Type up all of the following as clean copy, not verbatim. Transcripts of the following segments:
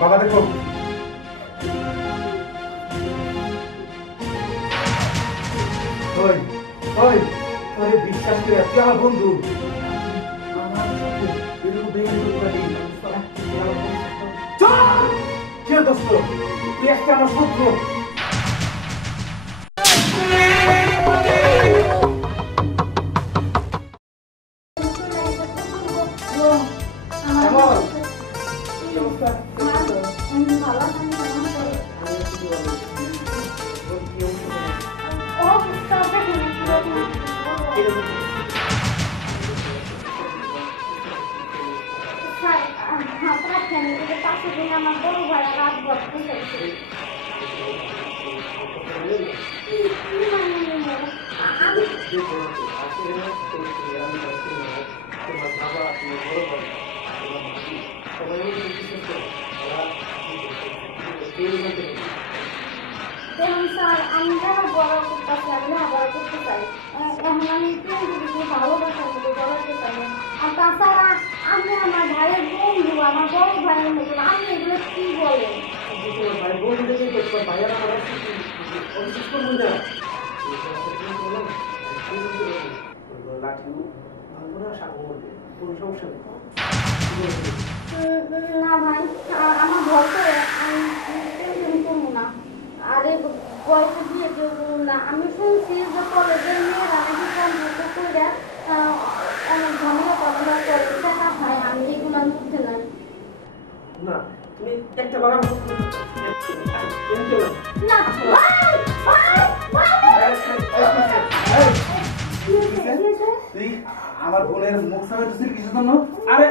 বাবা দেখো ওই ওই তোরে বিশ্বাস করে তুই আমার বন্ধু আমার সাথে এরকম বেইমানি করবি না চল কি দোস্ত তুই একটা আমার শত্রু আমার বড় ভাই রাত বসে স্যার আমি যারা বড় করতেছি আমি না বড় করতে চাই এখন আমি একটু ভালোবাসার মতো বড়তে চাই আর তাছাড়া আমি আমার ভাইয়ের বন্ধু আমার বড় ভাইয়ের মতো আমি এগুলো কি বলে ভাই বন্ধু দেখে ভাইয়ার আমার অবশিষ্ট বন্ধু লাঠি ভাঙবো না সাগর মধ্যে কোনো সমস্যা নেই না ভাই আমার ভয় করে আমি টেনশন করবো না আরে গল্প দিয়ে কেউ না আমি শুনছি যে কলেজের মেয়েরা নাকি কম্পিউটার করে অনেক ঝামেলা কথা করে সেটা ভাই আমি এগুলোর মধ্যে নাই না তুমি একটা বার না তুই আমার বোনের মুখ সামনে তুই কিছু জন্য আরে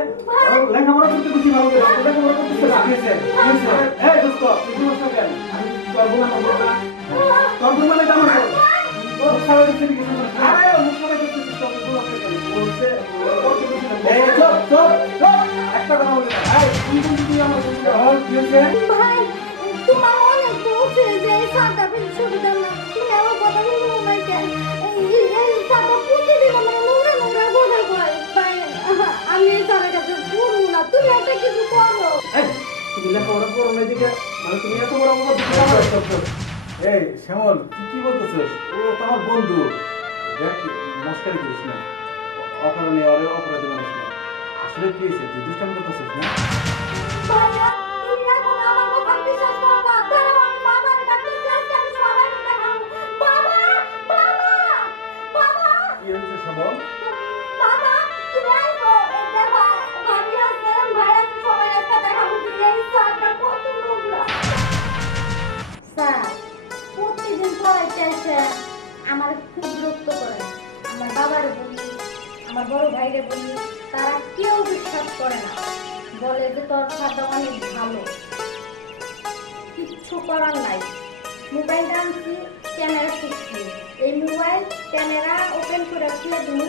লেখাপড়া করতে খুশি ভালো করে লেখাপড়া করতে লাগেছে এই দোস্ত তুই সমস্যা কেন আমি তোর বোন আমার বোন না তোর বোন মানে কেমন মুখ সামনে তুই কিছু জন্য আরে মুখ সামনে তুই কিছু জন্য বলছে এই চুপ চুপ চুপ একটা কথা বলি না এই তুই আমার বোন কি হয়েছে ভাই তোমার অনেক বলছে যে এই সাদা পেন সুবিধা না তুমি আমার কথা বলবো না কেন এই সাদা প্রতিদিন আমার নোংরা নোংরা কথা কয় ভাই আমি এই সাদার কাছে পড়বো না তুমি একটা কিছু করো তুমি লেখাপড়া করো না দিকে মানে তুমি এত বড় অপরাধ দিতে পারো এই শ্যামল তুই কি বলতেছিস ও তো আমার বন্ধু দেখ মস্কারি করিস না অকারণে ওরে অপরাধী বানাইস না আসলে কি হয়েছে তুই দুষ্টামি করতেছিস না ভাইয়া তুমি এখন আমার কথা বিশ্বাস করো না দাঁড়াও আমি বাবার কাছে যাচ্ছি আমি সবাইকে দেখাবো বাবা বাবা বাবা কি হয়েছে শ্যামল বাবা তুমি আইবো এই যে ভাবি আছে ভাই আছে সবাই একটা দেখাবো তুমি এই সাদা কত নোংরা স্যার প্রতিদিন পড়াইতে এসে আমার খুব বিরক্ত করে আমার বাবার বলি আমার বড় ভাইরে বলি তারা কেউ বিশ্বাস করে না বলে যে তোর খাতা অনেক ভালো কিচ্ছু করার নাই মোবাইল আনছি ক্যামেরা শিখছি এই মোবাইল ক্যামেরা ওপেন করে দিয়ে দিন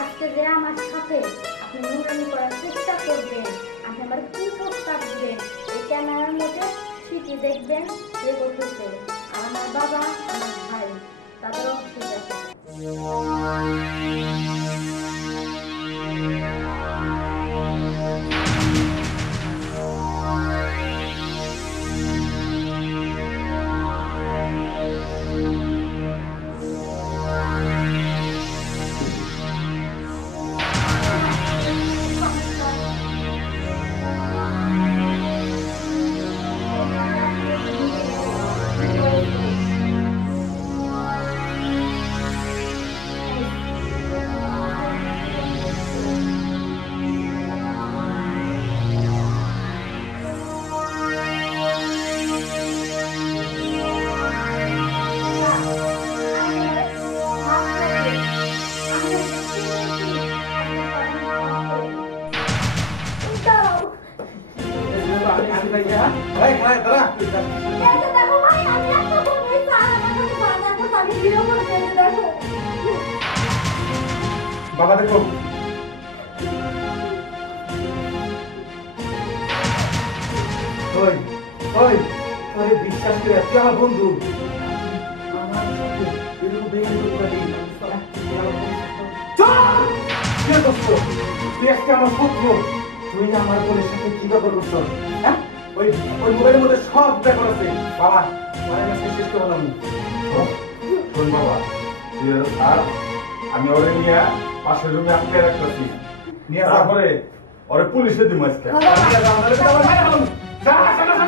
আজকে যে আমার সাথে আপনি নোংরামি করার চেষ্টা করবেন আপনি আমার কি প্রস্তাব দিবেন এই ক্যামেরার মধ্যে ঠিকই দেখবেন যে বলতেছে আর আমার বাবা আমার ভাই তাদেরও ঠিক আছে বাবা দেখো ওই ওই তোরে বিশ্বাস করে তুই আমার বন্ধু আমার দোস্ত, তুই একটা আমার পুত্র, তুই আমার বোনের সাথে কি ব্যাপার করছো? হ্যাঁ? ওই মোবাইলের মধ্যে সব ব্যাপার আছে। বাবা, তোমার কাছে শেষ করে বললাম। শোন বাবা, তুই আর আমি ওরে নিয়ে পাশের রুমে আটকে রাখতেছি, নিয়ে আসো। তারপরে ওরে পুলিশে দিব আজকে। নিয়ে যাও, নাহলে তো আমার মায়ের হলো। যা, যা, যা, যা।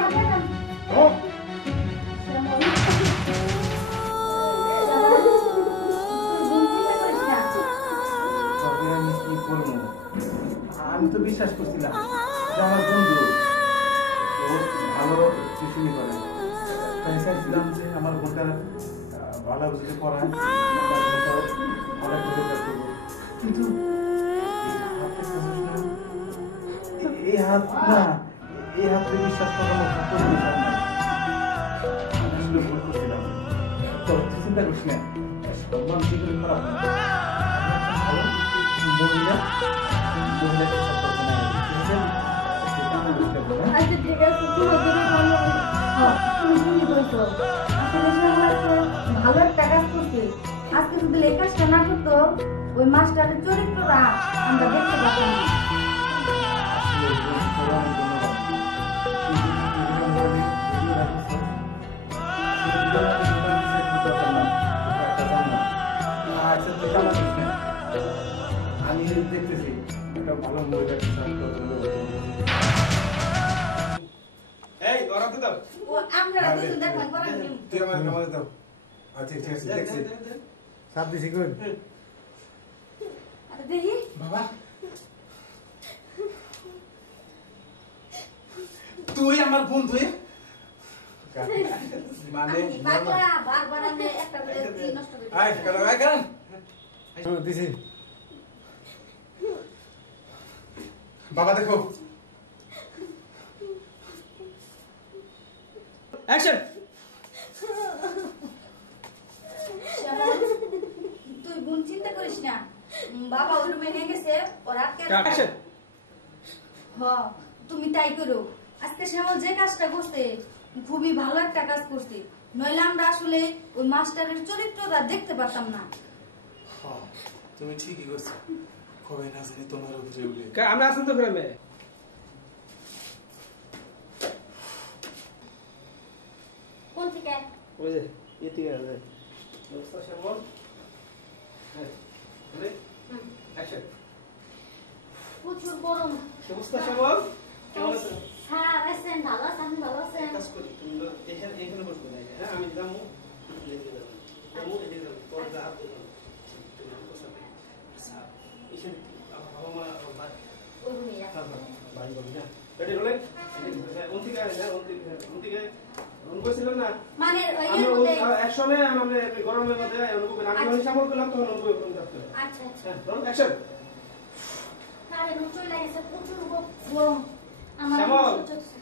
ও, তবে আমি কি করবো? আমি তো বিশ্বাস করছিলাম যে আমার বন্ধু ও ভালো টিউশনি করে, তাই চাইছিলাম যে আমার বোনটা ভালো যদি পড়ায় আমার বোনটা ভালো একটা রেজাল্ট করবো। কিন্তু এই হাত না, এই হাতে বিশ্বাস করার মতো কোনো বিষয় নাই। আমি আসলে ভুল করছিলাম। তো তুই চিন্তা করিস না, সম্মান কি করে খারাপ না। ভালো মহিলা মহিলাকে সাপোর্ট করে না, ঠিক আছে? সেটা আমি বুঝতে পারবো না। আচ্ছা ঠিক আছে, তুমি যদি ভালো তুমি ভুলই করেছো। আসলে সে আমার ভালো একটা কাজ করছে। আজকে যদি এই কাজটা না করতো, ওই মাস্টারের চরিত্রটা আমরা দেখতে পারতাম না। আমি দেখতেছি একটা ভালো মহিলা এই ওরাতে দাও ও আপনারা দুজন দেখবেন করেন কি? তুই আমার নামাজ দাও আচ্ছা ঠিক আছে দেখছি সাপ দিছি কোন আরে দেখি বাবা তুই আমার বোন তুই মানে আমি পাগলা বারবার আমি একটা করে দিন নষ্ট করি। আয় কেন আয় কেন দিছি বাবা দেখো অ্যাকশন শ্যামল, তুই বোন চিন্তা করিস না। বাবা ওই রুমে নিয়ে গেছে, ওর আটকে অ্যাকশন হ, তুমি তাই করো। আজকে শ্যামল যে কাজটা করছে খুবই ভালো একটা কাজ করছে, নইলে আমরা আসলে ওই মাস্টারের চরিত্রটা দেখতে পারতাম না। হ্যাঁ, তুমি ঠিকই করছো। কবে না জানি তোমার উপরে উঠে আমরা আসুন তো ফ্রেমে কোন থেকে? ওই যে এদিকে আছে দোস্ত শ্যামল হ্যাঁ অ্যাকশন প্রচুর গরম। দোস্ত শ্যামল কেমন আছেন হ্যাঁ আছেন, ভালো আছেন? আপনি ভালো আছেন? কাজ করি তুমি এখানে এখানে বসবে না হ্যাঁ আমি যাবো এদিকে যাবো যাবো এদিকে যাবো তোর যা হাত ধরো তুমি আমার কথা বলো আচ্ছা এখানে আমার বাবা মা আমার ভাই ওই রুমে হ্যাঁ হ্যাঁ ভাই বলি না রেডি রোলেন অন্তিকে হ্যাঁ অন্তিকে অনুভব না মানে আমি এর মধ্যে অ্যাকশনে আমরা গরমের মধ্যে অনুভব আমি যখন সাপোর্ট করলাম তখন অনুভব করতে পারতো আচ্ছা আচ্ছা। হ্যাঁ রোল অ্যাকশন আরে নুন চলে গেছে, প্রচুর গরম। আমার শ্যামল। সহ্য হচ্ছে।